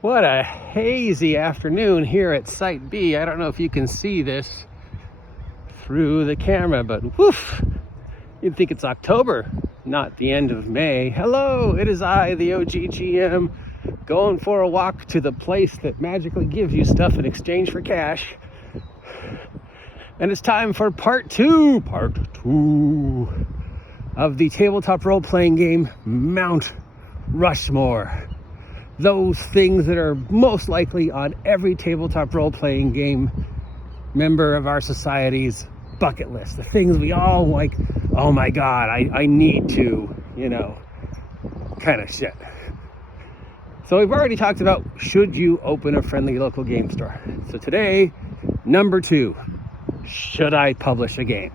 What a hazy afternoon here at Site B. I don't know if you can see this through the camera, but woof, you'd think it's October, not the end of May. Hello, it is I, the OGGM, going for a walk to the place that magically gives you stuff in exchange for cash. And it's time for part two of the tabletop role-playing game Mount Rushmore. Those things that are most likely on every tabletop role-playing game member of our society's bucket list. The things we all like, oh my god, I need to, kind of shit. So we've already talked about, should you open a friendly local game store? So today, number 2, should I publish a game?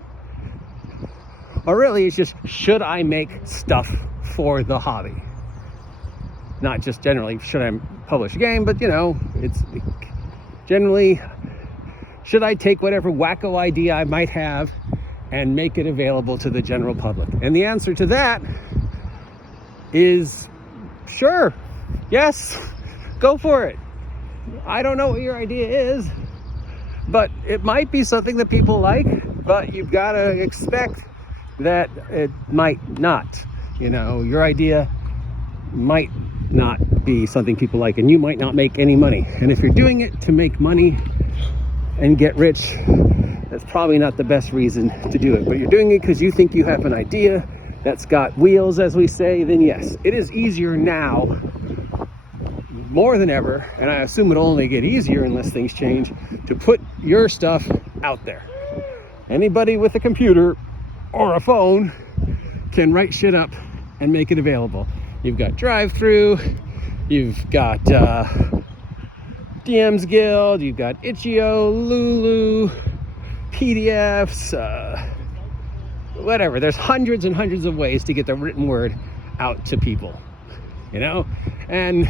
Or really, it's just, should I make stuff for the hobby? Not just generally, should I publish a game, but it's generally, should I take whatever wacko idea I might have and make it available to the general public? And the answer to that is sure, yes, go for it. I don't know what your idea is, but it might be something that people like, but you've got to expect that it might not. Your idea might not be something people like, and you might not make any money. And if you're doing it to make money and get rich, that's probably not the best reason to do it. But you're doing it because you think you have an idea that's got wheels, as we say, then yes, it is easier now more than ever, and I assume it'll only get easier unless things change, to put your stuff out there. Anybody with a computer or a phone can write shit up and make it available. You've got Drive-Thru, you've got DM's Guild, you've got Itch.io, Lulu, PDFs, whatever. There's hundreds and hundreds of ways to get the written word out to people, And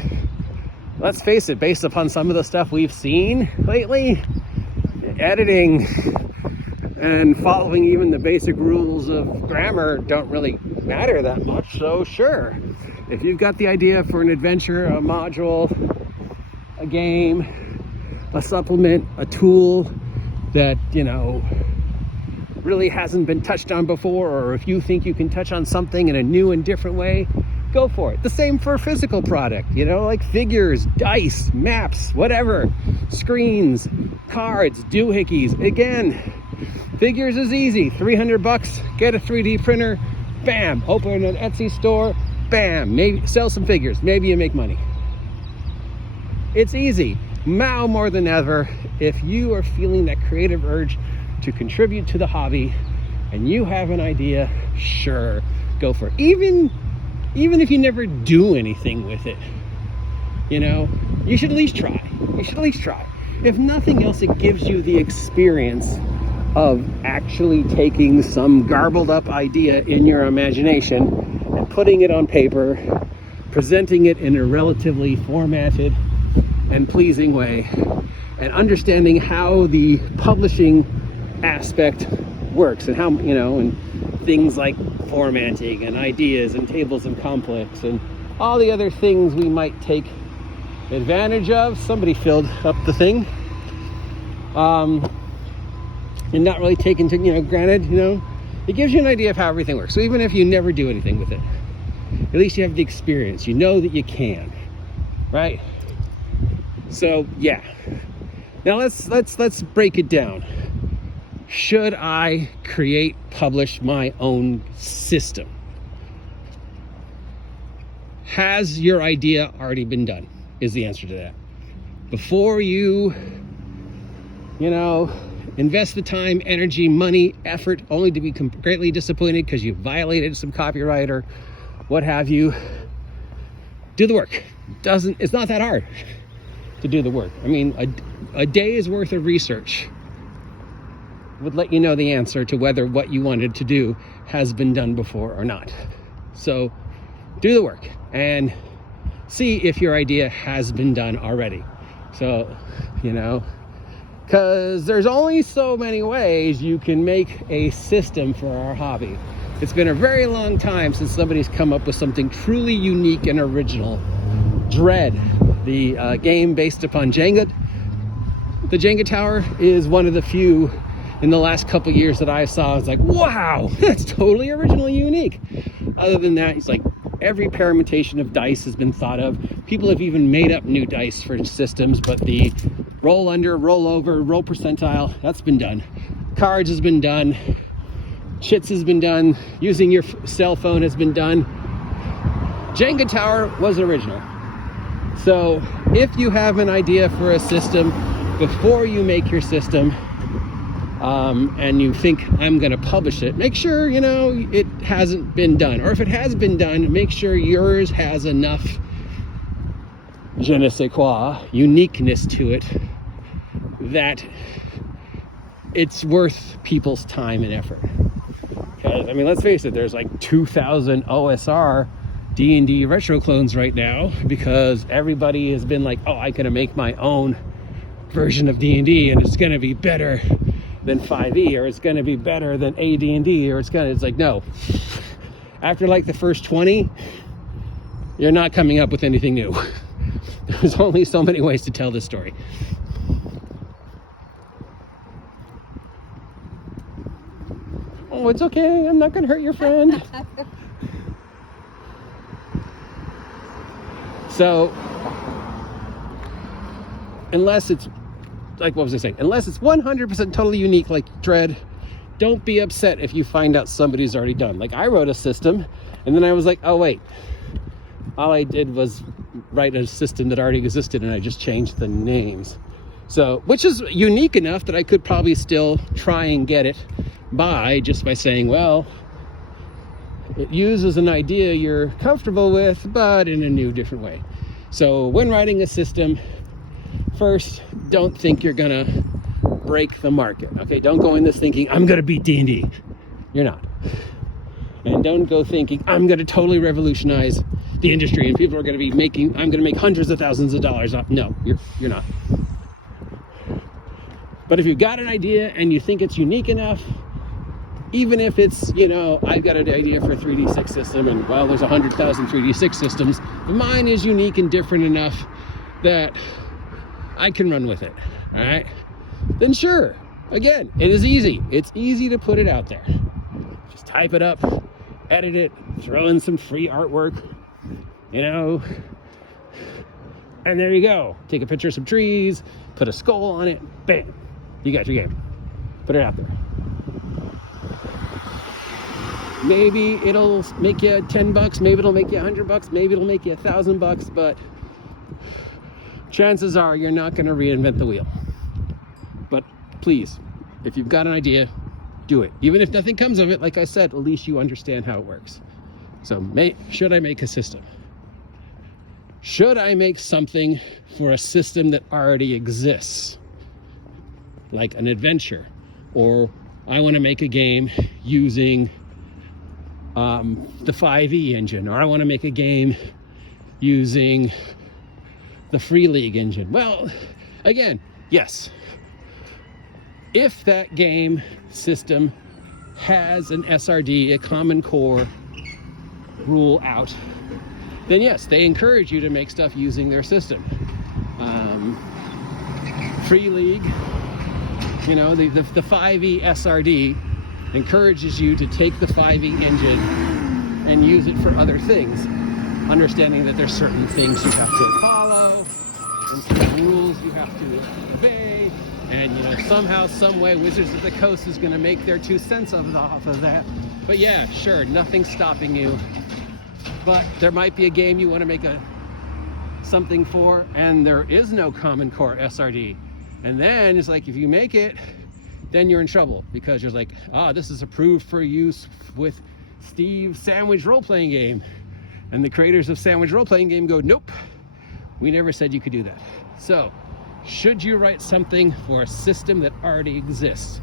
let's face it, based upon some of the stuff we've seen lately, editing and following even the basic rules of grammar don't really matter that much. So sure, if you've got the idea for an adventure, a module, a game, a supplement, a tool that really hasn't been touched on before, or if you think you can touch on something in a new and different way, go for it. The same for a physical product, like figures, dice, maps, whatever, screens, cards, doohickeys. Again, figures is easy. $300, get a 3D printer, bam, open an Etsy store, bam, maybe sell some figures, maybe you make money. It's easy. Now more than ever, if you are feeling that creative urge to contribute to the hobby and you have an idea, sure, go for it. Even if you never do anything with it, you should at least try. If nothing else, it gives you the experience of actually taking some garbled up idea in your imagination and putting it on paper, presenting it in a relatively formatted and pleasing way, and understanding how the publishing aspect works, and how, and things like formatting and ideas and tables of complex and all the other things we might take advantage of. Somebody filled up the thing. And not really take into, granted, it gives you an idea of how everything works. So even if you never do anything with it, at least you have the experience. You know that you can, right? So yeah. Now let's break it down. Should I publish my own system? Has your idea already been done? Is the answer to that. Before you, invest the time, energy, money, effort, only to be greatly disappointed because you violated some copyright or what have you, do the work. It's not that hard to do the work. I mean, a day's worth of research would let you know the answer to whether what you wanted to do has been done before or not. So do the work and see if your idea has been done already. So, because there's only so many ways you can make a system for our hobby. It's been a very long time since somebody's come up with something truly unique and original. Dread the game based upon Jenga. The Jenga tower is one of the few in the last couple years that I saw. I was like, wow, that's totally original and unique. Other than that, it's like every permutation of dice has been thought of. People have even made up new dice for systems, but the roll under, roll over, roll percentile, that's been done. Cards has been done. Chits has been done. Using your cell phone has been done. Jenga tower was original. So if you have an idea for a system before you make your system, and you think I'm going to publish it, make sure, you know, it hasn't been done. Or if it has been done, make sure yours has enough je ne sais quoi, uniqueness to it, that it's worth people's time and effort. Because, I mean, let's face it, there's like 2,000 OSR D&D retro clones right now, because everybody has been like, oh, I'm going to make my own version of D&D, and it's going to be better than 5e, or it's going to be better than AD&D, or it's like, no. After like the first 20, you're not coming up with anything new. There's only so many ways to tell this story. Oh, it's okay. I'm not going to hurt your friend. So, unless it's, like, what was I saying? Unless it's 100% totally unique, like Dread, don't be upset if you find out somebody's already done. Like, I wrote a system, and then I was like, oh, wait. All I did was write a system that already existed, and I just changed the names. So, which is unique enough that I could probably still try and get it by just by saying, well, it uses an idea you're comfortable with, but in a new, different way. So, when writing a system, first, don't think you're gonna break the market. Okay, don't go in this thinking I'm gonna beat D&D. You're not. And don't go thinking I'm gonna totally revolutionize the industry and people are gonna be I'm gonna make hundreds of thousands of dollars off. No, you're not. But if you've got an idea and you think it's unique enough, even if it's, you know, I've got an idea for a 3D6 system, and well, there's 100,000 3D6 systems, but mine is unique and different enough that I can run with it, all right? Then sure, again, it is easy. It's easy to put it out there. Just type it up, edit it, throw in some free artwork, you know, and there you go. Take a picture of some trees, put a skull on it, bam, you got your game. Put it out there. Maybe it'll make you $10, maybe it'll make you $100, maybe it'll make you $1,000, but chances are you're not going to reinvent the wheel. But please, if you've got an idea, do it. Even if nothing comes of it, like I said, at least you understand how it works. So should I make a system? Should I make something for a system that already exists? Like an adventure, or I want to make a game using the 5e engine, or I want to make a game using the Free League engine. Well, again, yes. If that game system has an SRD, a common core rule out, then yes, they encourage you to make stuff using their system. Free League, you know, the 5e SRD encourages you to take the 5e engine and use it for other things, understanding that there's certain things you have to follow and certain rules you have to obey, and, you know, somehow, some way, Wizards of the Coast is going to make their 2 cents off of that. But yeah, sure, nothing's stopping you, but there might be a game you want to make something for, and there is no common core SRD, and then it's like, if you make it, then you're in trouble, because you're like, this is approved for use with Steve's Sandwich role-playing game, and the creators of Sandwich role-playing game go, nope, we never said you could do that. So should you write something for a system that already exists?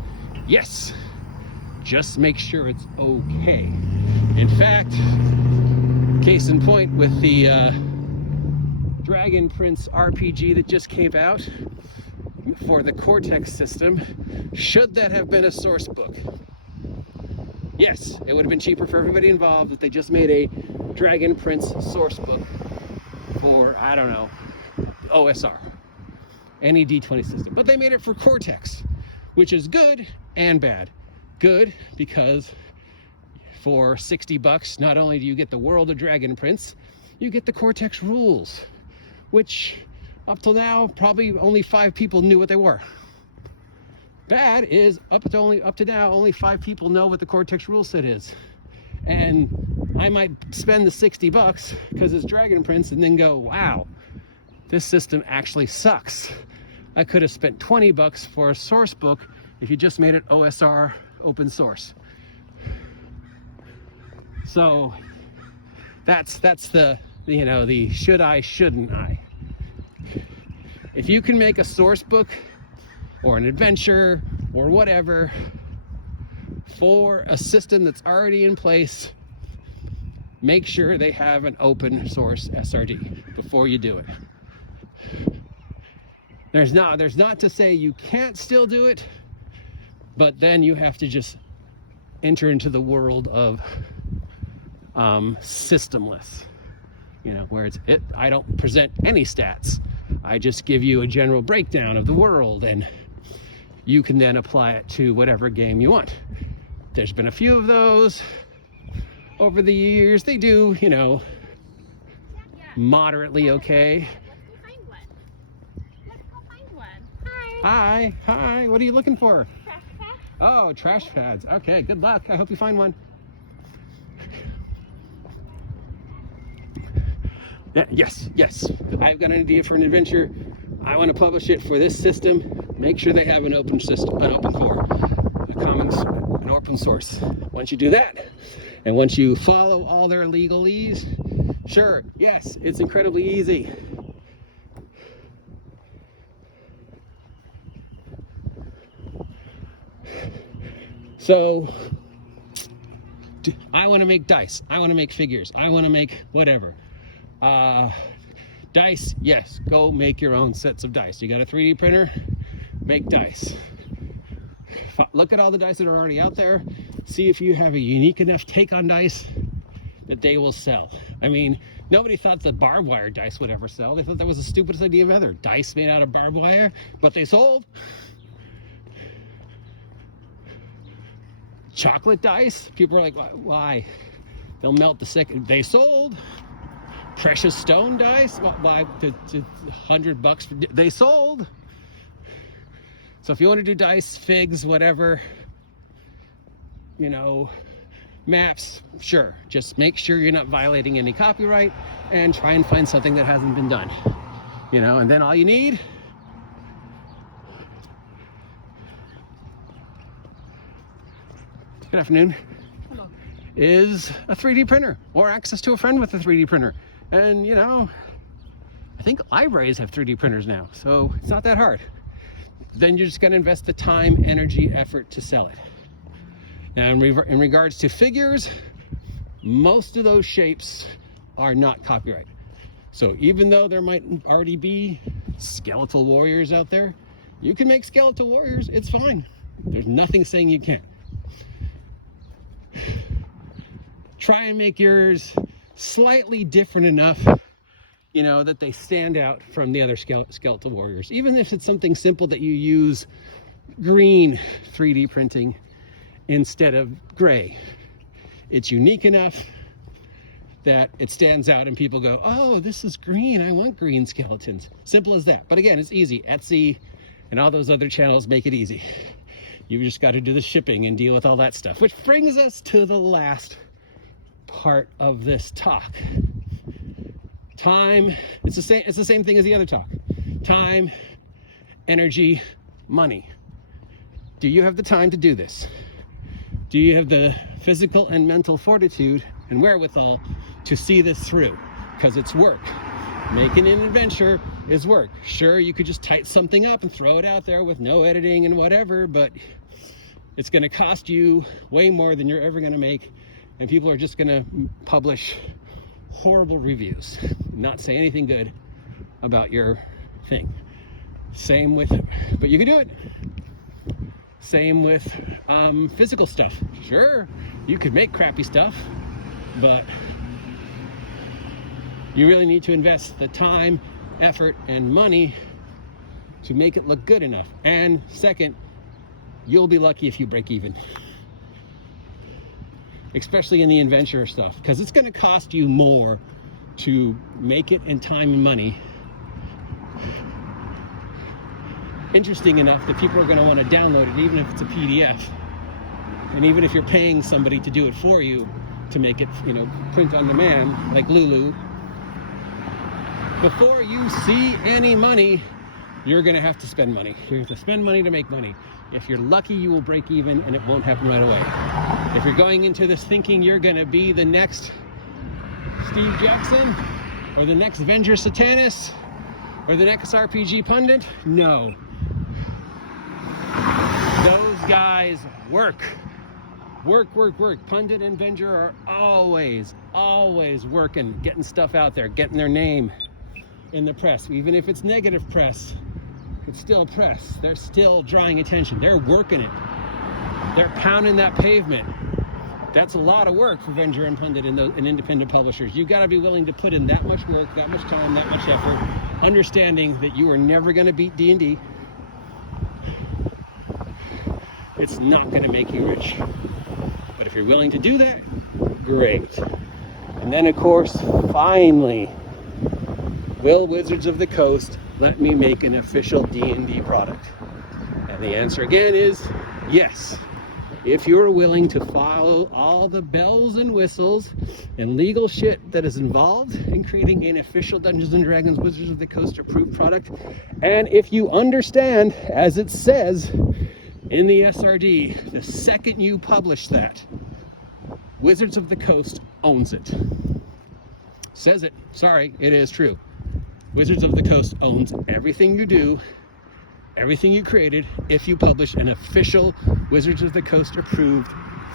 Yes, just make sure it's okay. In fact, case in point, with the Dragon Prince RPG that just came out for the Cortex system, should that have been a source book? Yes, it would have been cheaper for everybody involved if they just made a Dragon Prince source book for, I don't know, OSR, any D20 system. But they made it for Cortex, which is good and bad. Good because for 60 bucks, not only do you get the World of Dragon prints, you get the Cortex rules, which up till now, probably only 5 people knew what they were. Bad is up to now, only 5 people know what the Cortex rule set is. And I might spend the 60 bucks because it's Dragon prints and then go, wow, this system actually sucks. I could have spent 20 bucks for a source book if you just made it OSR open source. So that's the, you know, the should I, shouldn't I. If you can make a source book or an adventure or whatever for a system that's already in place, make sure they have an open source SRD before you do it. There's not to say you can't still do it, but then you have to just enter into the world of systemless, you know, where I don't present any stats. I just give you a general breakdown of the world, and you can then apply it to whatever game you want. There's been a few of those over the years. They do, you know, moderately okay. Let's go find one. Hi. What are you looking for? Trash pack. Oh, trash pads. Okay, good luck. I hope you find one. Yeah, yes. I've got an idea for an adventure. I want to publish it for this system. Make sure they have an open system, an open core, an open source. Once you do that, and once you follow all their legalese, sure, yes, it's incredibly easy. So, I want to make dice. I want to make figures. I want to make whatever. Dice, yes, go make your own sets of dice. You got a 3D printer? Make dice. Look at all the dice that are already out there. See if you have a unique enough take on dice that they will sell. I mean, nobody thought the barbed wire dice would ever sell. They thought that was the stupidest idea ever. Dice made out of barbed wire, but they sold. Chocolate dice, people were like, why? They'll melt the second. They sold. Precious stone dice, buy to $100. They sold. So if you want to do dice, figs, whatever, you know, maps, sure. Just make sure you're not violating any copyright and try and find something that hasn't been done. You know, and then all you need good afternoon. Hello. Is a 3D printer or access to a friend with a 3D printer. And you know, I think libraries have 3D printers now, so it's not that hard. Then you're just going to invest the time, energy, effort to sell it. Now, in regards to figures, most of those shapes are not copyright. So even though there might already be skeletal warriors out there, you can make skeletal warriors. It's fine. There's nothing saying you can't. Try and make yours slightly different enough, you know, that they stand out from the other skeletal warriors. Even if it's something simple that you use green 3D printing instead of gray. It's unique enough that it stands out and people go, oh, this is green. I want green skeletons. Simple as that. But again, it's easy. Etsy and all those other channels make it easy. You've just got to do the shipping and deal with all that stuff. Which brings us to the last part of this talk. Time, it's the same thing as the other talk. Time, energy, money. Do you have the time to do this? Do you have the physical and mental fortitude and wherewithal to see this through? Because it's work. Making an adventure is work. Sure, you could just type something up and throw it out there with no editing and whatever, but it's going to cost you way more than you're ever going to make, and people are just going to publish horrible reviews, not say anything good about your thing. Same with, but you can do it. Same with physical stuff. Sure, you could make crappy stuff, but You really need to invest the time, effort, and money to make it look good enough. And second, you'll be lucky if you break even. Especially in the adventure stuff, because it's going to cost you more to make it in time and money. Interesting enough that people are going to want to download it even if it's a PDF. And even if you're paying somebody to do it for you, to make it, you know, print on demand, like Lulu, before you see any money, you're going to have to spend money. You're going to have to spend money to make money. If you're lucky, you will break even, and it won't happen right away. If you're going into this thinking you're going to be the next Steve Jackson, or the next Venger Satanis, or the next RPG Pundit, no. Those guys work. Work. Pundit and Venger are always working, getting stuff out there, getting their name in the press. Even if it's negative press, it's still press. They're still drawing attention. They're working it. They're pounding that pavement. That's a lot of work for Venger and Pundit and independent publishers. You've got to be willing to put in that much work, that much time, that much effort, understanding that you are never going to beat D&D. It's not going to make you rich. But if you're willing to do that, great. And then, of course, finally, will Wizards of the Coast let me make an official D&D product? And the answer again is yes. If you're willing to follow all the bells and whistles and legal shit that is involved in creating an official Dungeons & Dragons Wizards of the Coast approved product, and if you understand, as it says in the SRD, the second you publish that, Wizards of the Coast owns it. Says it. Sorry, it is true. Wizards of the Coast owns everything you do, everything you created, if you publish an official Wizards of the Coast approved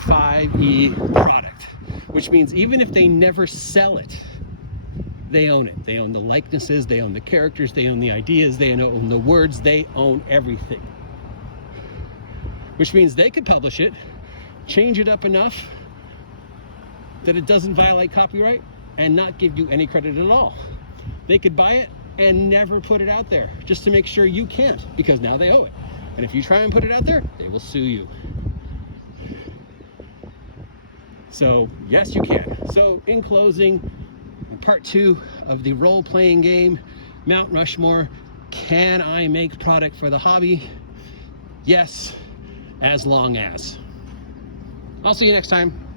5e product. Which means even if they never sell it, they own it. They own the likenesses, they own the characters, they own the ideas, they own the words, they own everything. Which means they could publish it, change it up enough that it doesn't violate copyright, and not give you any credit at all. They could buy it and never put it out there, just to make sure you can't, because now they owe it. And if you try and put it out there, they will sue you. So yes, you can. So in closing, part 2 of the role-playing game, Mount Rushmore, can I make product for the hobby? Yes, as long as. I'll see you next time.